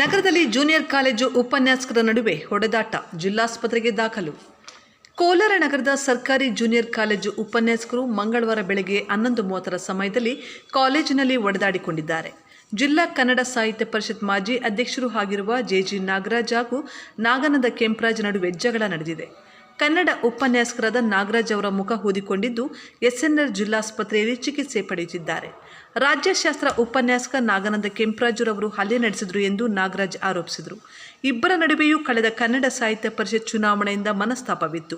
ನಗರದಲ್ಲಿ junior college ಉಪನ್ಯಾಸಕರ ನಡುವೆ ಹೊಡೆದಾಟ, ಜಿಲ್ಲಾಸ್ಪತ್ರೆಗೆ ದಾಖಲು. ಕೋಲಾರ ನಗರದ ಸರ್ಕಾರಿ ಜೂನಿಯರ್ ಕಾಲೇಜು ಉಪನ್ಯಾಸಕರು ಮಂಗಳವಾರ ಬೆಳಗ್ಗೆ 11:30 ಸಮಯದಲ್ಲಿ ಕಾಲೇಜಿನಲ್ಲಿ ಹೊಡೆದಾಡಿಕೊಂಡಿದ್ದಾರೆ. ಜಿಲ್ಲಾ ಕನ್ನಡ ಸಾಹಿತ್ಯ ಪರಿಷತ್ ಮಾಜಿ ಅಧ್ಯಕ್ಷರು ಆಗಿರುವ ಜೆ.ಜಿ. ನಾಗರಾಜ್ ಹಾಗೂ ನಾಗನದ ಕೆಂಪರಾಜ್ ನಡುವೆ ಜಗಳ ನಡೆದಿದೆ. ಕನ್ನಡ ಉಪನ್ಯಾಸಕರಾದ ನಾಗರಾಜ್ ಅವರ ಮುಖ ಊದಿಕೊಂಡಿದ್ದು ಎಸ್ಎನ್ಆರ್ ಜಿಲ್ಲಾಸ್ಪತ್ರೆಯಲ್ಲಿ ಚಿಕಿತ್ಸೆ ಪಡೆಯುತ್ತಿದ್ದಾರೆ. ರಾಜ್ಯಶಾಸ್ತ್ರ ಉಪನ್ಯಾಸಕ ನಾಗನದ ಕೆಂಪರಾಜುರವರು ಹಲ್ಲೆ ನಡೆಸಿದರು ಎಂದು ನಾಗರಾಜ್ ಆರೋಪಿಸಿದರು. ಇಬ್ಬರ ನಡುವೆಯೂ ಕಳೆದ ಕನ್ನಡ ಸಾಹಿತ್ಯ ಪರಿಷತ್ ಚುನಾವಣೆಯಿಂದ ಮನಸ್ತಾಪವಿತ್ತು.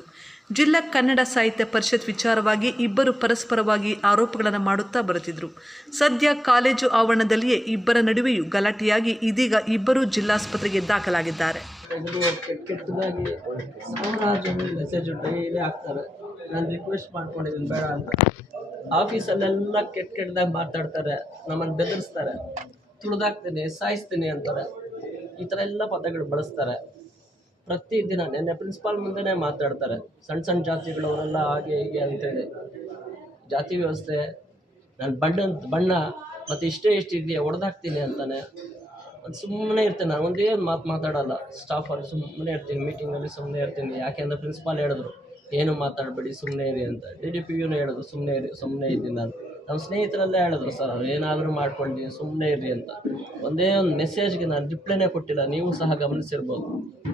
ಜಿಲ್ಲಾ ಕನ್ನಡ ಸಾಹಿತ್ಯ ಪರಿಷತ್ ವಿಚಾರವಾಗಿ ಇಬ್ಬರು ಪರಸ್ಪರವಾಗಿ ಆರೋಪಗಳನ್ನು ಮಾಡುತ್ತಾ ಬರುತ್ತಿದ್ದರು. ಸದ್ಯ ಕಾಲೇಜು ಆವರಣದಲ್ಲಿಯೇ ಇಬ್ಬರ ನಡುವೆಯೂ ಗಲಾಟೆಯಾಗಿ ಇದೀಗ ಇಬ್ಬರೂ ಜಿಲ್ಲಾಸ್ಪತ್ರೆಗೆ ದಾಖಲಾಗಿದ್ದಾರೆ. ಕೆಟ್ಟದಾಗಿ ಸಾವಿರಾರು ಜನ ಮೆಸೇಜ್ ಡೈಲಿ ಹಾಕ್ತಾರೆ. ನಾನು ರಿಕ್ವೆಸ್ಟ್ ಮಾಡ್ಕೊಂಡಿದ್ದೀನಿ ಬೇಡ ಅಂತ. ಆಫೀಸಲ್ಲೆಲ್ಲ ಕೆಟ್ಟದಾಗಿ ಮಾತಾಡ್ತಾರೆ, ನಮ್ಮನ್ನು ಬೆದರಿಸ್ತಾರೆ, ತುಳಿದಾಕ್ತೀನಿ, ಸಾಯಿಸ್ತೀನಿ ಅಂತಾರೆ. ಈ ಥರ ಎಲ್ಲ ಪದಗಳು ಬಳಸ್ತಾರೆ. ಪ್ರತಿದಿನ ನೆನ್ನೆ ಪ್ರಿನ್ಸಿಪಾಲ್ ಮುಂದೆನೇ ಮಾತಾಡ್ತಾರೆ. ಸಣ್ಣ ಜಾತಿಗಳವರೆಲ್ಲ ಹಾಗೆ ಹೀಗೆ ಅಂತೇಳಿ ಜಾತಿ ವ್ಯವಸ್ಥೆ, ನಾನು ಬಣ್ಣ ಮತ್ತು ಇಷ್ಟೇ ಇದೆಯಾ ಹೊಡೆದಾಕ್ತೀನಿ ಅಂತಾನೆ. ಅದು ಸುಮ್ಮನೆ ಇರ್ತೇನೆ, ನಾನು ಒಂದೇ ಒಂದು ಮಾತಾಡೋಲ್ಲ. ಸ್ಟಾಫಲ್ಲಿ ಸುಮ್ಮನೆ ಇರ್ತೀನಿ, ಮೀಟಿಂಗಲ್ಲಿ ಸುಮ್ಮನೆ ಇರ್ತೀನಿ. ಯಾಕೆಂದರೆ ಪ್ರಿನ್ಸಿಪಾಲ್ ಹೇಳಿದ್ರು ಏನು ಮಾತಾಡಬೇಡಿ, ಸುಮ್ಮನೆ ಇರಿ ಅಂತ. DDPUನೂ ಹೇಳಿದ್ರು ಸುಮ್ಮನೆ ಇದ್ದೀನಿ ನಾನು. ನಮ್ಮ ಸ್ನೇಹಿತರಲ್ಲೇ ಹೇಳಿದ್ರು, ಸರ್ ಅವ್ರು ಏನಾದರೂ ಮಾಡ್ಕೊಂಡು ಸುಮ್ಮನೆ ಇರಿ ಅಂತ. ಒಂದೇ ಒಂದು ಮೆಸೇಜ್ಗೆ ನಾನು ರಿಪ್ಲೈನೇ ಕೊಟ್ಟಿಲ್ಲ. ನೀವು ಸಹ ಗಮನಿಸಿರ್ಬೋದು.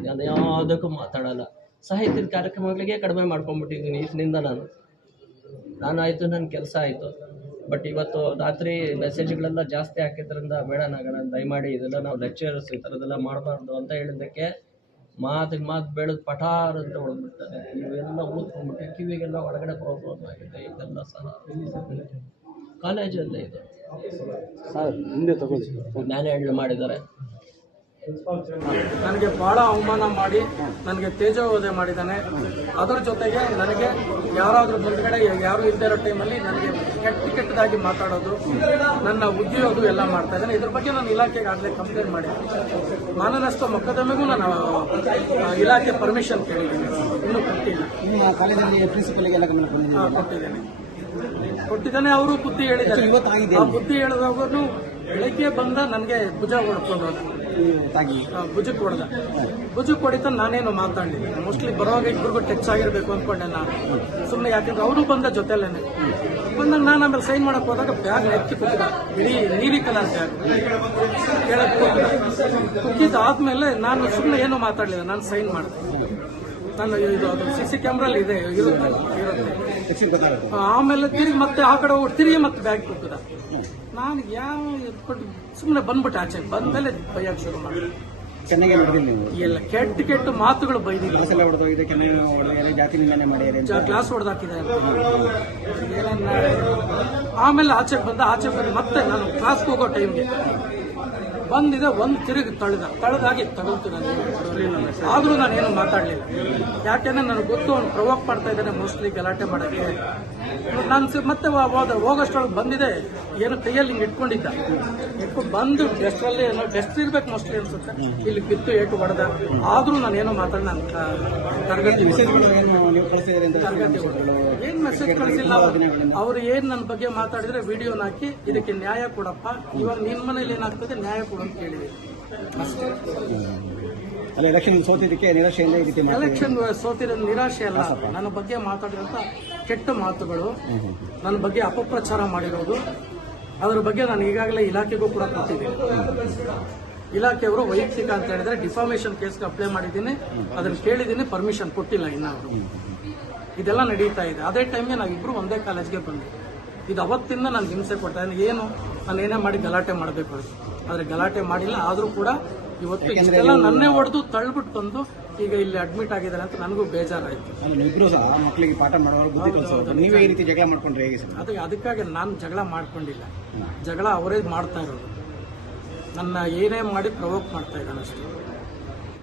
ನಾನು ಯಾವುದಕ್ಕೂ ಮಾತಾಡೋಲ್ಲ. ಸಾಹಿತ್ಯದ ಕಾರ್ಯಕ್ರಮಗಳಿಗೆ ಕಡಿಮೆ ಮಾಡ್ಕೊಂಡ್ಬಿಟ್ಟಿದ್ದೀನಿ ಇದರಿಂದ. ನಾನಾಯಿತು, ನನ್ನ ಕೆಲಸ ಆಯಿತು. ಬಟ್ ಇವತ್ತು ರಾತ್ರಿ ಮೆಸೇಜ್ಗಳೆಲ್ಲ ಜಾಸ್ತಿ ಹಾಕಿದ್ರಿಂದ ಬೇಡ ನಾಗಣ್ಣ, ದಯಮಾಡಿ ಇದೆಲ್ಲ ನಾವು ಲೆಕ್ಚರರ್ಸ್ ಈ ಥರದ್ದೆಲ್ಲ ಮಾಡಬಾರ್ದು ಅಂತ ಹೇಳಿದ್ದಕ್ಕೆ ಮಾತು ಬೆಳೆದು ಪಠಾರ್ ಅಂತ ಹೊಡೆದ್ಬಿಡ್ತಾರೆ. ಇವೆಲ್ಲ ಊದ್ಕೊಂಡ್ಬಿಟ್ಟು ಕಿವಿಗೆಲ್ಲ ಹೊರಗಡೆ ಪ್ರಾಬ್ಲಮ್ ಆಗಿದೆ. ಇದೆಲ್ಲ ಸಹ ಕಾಲೇಜಲ್ಲೇ ಇದೆ. ನಾನೇ ಹ್ಯಾಂಡಲ್ ಮಾಡಿದ್ದಾರೆ. ನನಗೆ ಭಾಳ ಅವಮಾನ ಮಾಡಿ ನನಗೆ ತೇಜೋವಧೆ ಮಾಡಿದ್ದಾನೆ. ಅದರ ಜೊತೆಗೆ ನನಗೆ ಯಾರಾದರೂ ಮುಂದ್ಗಡೆ ಯಾರು ಇಲ್ಲದೇ ಇರೋ ಟೈಮಲ್ಲಿ ನನಗೆ ಕೆಟ್ಟದಾಗಿ ಮಾತಾಡೋದು, ನನ್ನ ಉದ್ಯೋಗ ಎಲ್ಲ ಮಾಡ್ತಾ ಇದ್ದಾನೆ. ಇದ್ರ ಬಗ್ಗೆ ನಾನು ಇಲಾಖೆಗೆ ಆಗಲೇ ಕಂಪ್ಲೇಂಟ್ ಮಾಡಿದ್ದೆ. ಮಾನನಷ್ಟ ಮೊಕದ್ದಮೆಗೂ ನಾನು ಇಲಾಖೆ ಪರ್ಮಿಷನ್ ಕೇಳಿದ್ದೀನಿ, ಇನ್ನೂ ಕೊಟ್ಟಿಲ್ಲ. ಕೊಟ್ಟಿದ್ದಾನೆ. ಅವರು ಬುದ್ಧಿ ಹೇಳಿದ್ದಾರೆ. ಆ ಬುದ್ಧಿ ಹೇಳಿದವರು ಬೆಳಗ್ಗೆ ಬಂದ ನನಗೆ ಭುಜ ಹೊಡ್ಕೊಂಡು ಭುಜಕ್ಕೆ ಹೊಡಿತ. ನಾನೇನು ಮಾತಾಡಲಿಲ್ಲ. ಮೋಸ್ಟ್ಲಿ ಬರುವಾಗ ಇಬ್ಬರಿಗೂ ಟಚ್ ಆಗಿರ್ಬೇಕು ಅಂದ್ಕೊಂಡೆ ನಾನು. ಸುಮ್ಮನೆ ಯಾಕಂದ್ರೆ ಅವರು ಬಂದ ಜೊತೆಲೇನೆ ಬಂದಾಗ ನಾನು ಆಮೇಲೆ ಸೈನ್ ಮಾಡಕ್ ಹೋದಾಗ ಬ್ಯಾಗ್ ಎತ್ತಿ ಕೂತಿದ್ದ, ಇಡೀ ನೀಲಿ ಕಲರ್ ಬ್ಯಾಗ್ ಕೆಳಗೆ ಕೂತಿದ್ದಾದ್ಮೇಲೆ ನಾನು ಸುಮ್ಮನೆ ಏನೂ ಮಾತಾಡಲಿಲ್ಲ. ನಾನು ಸೈನ್ ಮಾಡಿದೆ. ನಾನು ಇದು ಅದು CC ಕ್ಯಾಮ್ರಲ್ಲಿ ಇದೆ ಇರುತ್ತೆ. ಆಮೇಲೆ ತಿರುಗಿ ಮತ್ತೆ ಆ ಕಡೆ ತಿರುಗಿ ಮತ್ತೆ ಬ್ಯಾಗ್ ಕೂತಿದ್ದ. ನಾನು ಯಾವ ಸುಮ್ಮನೆ ಬಂದ್ಬಿಟ್ಟೆ. ಆಚೆ ಬಂದ್ಮೇಲೆ ಬೈಯಕ್ಕೆ ಶುರು ಮಾಡಿದೆ. ಎಲ್ಲ ಕೆಟ್ಟ ಮಾತುಗಳು ಬೈದಿಲ್ಲ. ಕ್ಲಾಸ್ ಹೊಡೆದಾಕಿದೆ. ಆಮೇಲೆ ಆಚೆ ಬಂದು ಮತ್ತೆ ನಾನು ಕ್ಲಾಸ್ಗೆ ಹೋಗೋ ಟೈಮ್ಗೆ ಬಂದಿದೆ. ಒಂದು ತಿರುಗಿ ತಳೆದಾಗಿ ತಗೊಳ್ತೀನಿ. ಆದರೂ ನಾನೇನು ಮಾತಾಡಲಿಲ್ಲ. ಯಾಕೆಂದ್ರೆ ನನಗೆ ಗೊತ್ತು ಅವ್ನು ಪ್ರವೋಕ್ ಮಾಡ್ತಾ ಇದ್ದಾನೆ, ಮೋಸ್ಟ್ಲಿ ಗಲಾಟೆ ಮಾಡೋಕ್ಕೆ. ನಾನು ಮತ್ತೆ ಹೋಗೋಷ್ಟೊಳಗೆ ಬಂದಿದೆ. ಏನು ಕೈಯಲ್ಲಿ ಹಿಂಗೆ ಇಟ್ಕೊಂಡು ಬಂದು ಡೆಸ್ಟ್ರಲ್ಲಿ ಏನೋ ಡೆಸ್ಟ್ ಇರ್ಬೇಕು ಮೋಸ್ಟ್ಲಿ ಅನ್ಸುತ್ತೆ. ಇಲ್ಲಿ ಬಿತ್ತು ಏಟು ಹೊಡೆದ. ಆದರೂ ನಾನೇನೋ ಮಾತಾಡಿ ನಾನು ತರಗತಿ ಏನು ಮೆಸೇಜ್ ಕಳಿಸಿಲ್ಲ. ಅವ್ರು ಏನು ನನ್ನ ಬಗ್ಗೆ ಮಾತಾಡಿದ್ರೆ ವಿಡಿಯೋನ ಹಾಕಿ ಇದಕ್ಕೆ ನ್ಯಾಯ ಕೊಡಪ್ಪ, ಇವಾಗ ನಿನ್ನ ಮನೇಲಿ ಏನಾಗ್ತದೆ ನ್ಯಾಯ ಕೊಡು ಅಂತ ಕೇಳಿದೆ ಅಷ್ಟೇ. ಎಲೆಕ್ಷನ್ ಸೋತಿರೋ ನಿರಾಶೆ ಅಲ್ಲ. ನನ್ನ ಬಗ್ಗೆ ಮಾತಾಡಿರೋಂಥ ಕೆಟ್ಟ ಮಾತುಗಳು, ನನ್ನ ಬಗ್ಗೆ ಅಪಪ್ರಚಾರ ಮಾಡಿರೋದು, ಅದರ ಬಗ್ಗೆ ನಾನು ಈಗಾಗಲೇ ಇಲಾಖೆಗೂ ಕೂಡ ಕೊಟ್ಟಿದ್ದೀನಿ. ಇಲಾಖೆಯವರು ವೈಯಕ್ತಿಕ ಅಂತ ಹೇಳಿದ್ರೆ ಡಿಫಾಮೇಷನ್ ಕೇಸ್ಗೆ ಅಪ್ಲೈ ಮಾಡಿದ್ದೀನಿ. ಅದನ್ನು ಕೇಳಿದ್ದೀನಿ, ಪರ್ಮಿಷನ್ ಕೊಟ್ಟಿಲ್ಲ ಇನ್ನು ಅವರು. ಇದೆಲ್ಲ ನಡೀತಾ ಇದೆ. ಅದೇ ಟೈಮ್ಗೆ ನಾವಿಬ್ಬರು ಒಂದೇ ಕಾಲೇಜ್ಗೆ ಬಂದ್ವಿ. ಇದು ಅವತ್ತಿಂದ ನಾನು ಹಿಂಸೆ ಕೊಡ್ತಾ ಇದ್ದೀನಿ. ಏನು ನಾನು ಏನೇ ಮಾಡಿ ಗಲಾಟೆ ಮಾಡಬೇಕು, ಆದರೆ ಗಲಾಟೆ ಮಾಡಿಲ್ಲ. ಆದರೂ ಕೂಡ ಇವತ್ತು ಇಷ್ಟೆಲ್ಲ ನನ್ನೇ ಹೊಡೆದು ತಳ್ಳಿಬಿಟ್ಟು ಬಂದು ಈಗ ಇಲ್ಲಿ ಅಡ್ಮಿಟ್ ಆಗಿದ್ದಾರೆ ಅಂತ ನನಗೂ ಬೇಜಾರಾಯಿತು. ಅದಕ್ಕಾಗಿ ನಾನು ಜಗಳ ಮಾಡ್ಕೊಂಡಿಲ್ಲ. ಜಗಳ ಅವರೇ ಮಾಡ್ತಾ ಇರೋದು. ನನ್ನ ಏನೇ ಮಾಡಿ ಪ್ರವೋಕ್ ಮಾಡ್ತಾ ಇದ್ದಾನೆ ಅಷ್ಟೇ.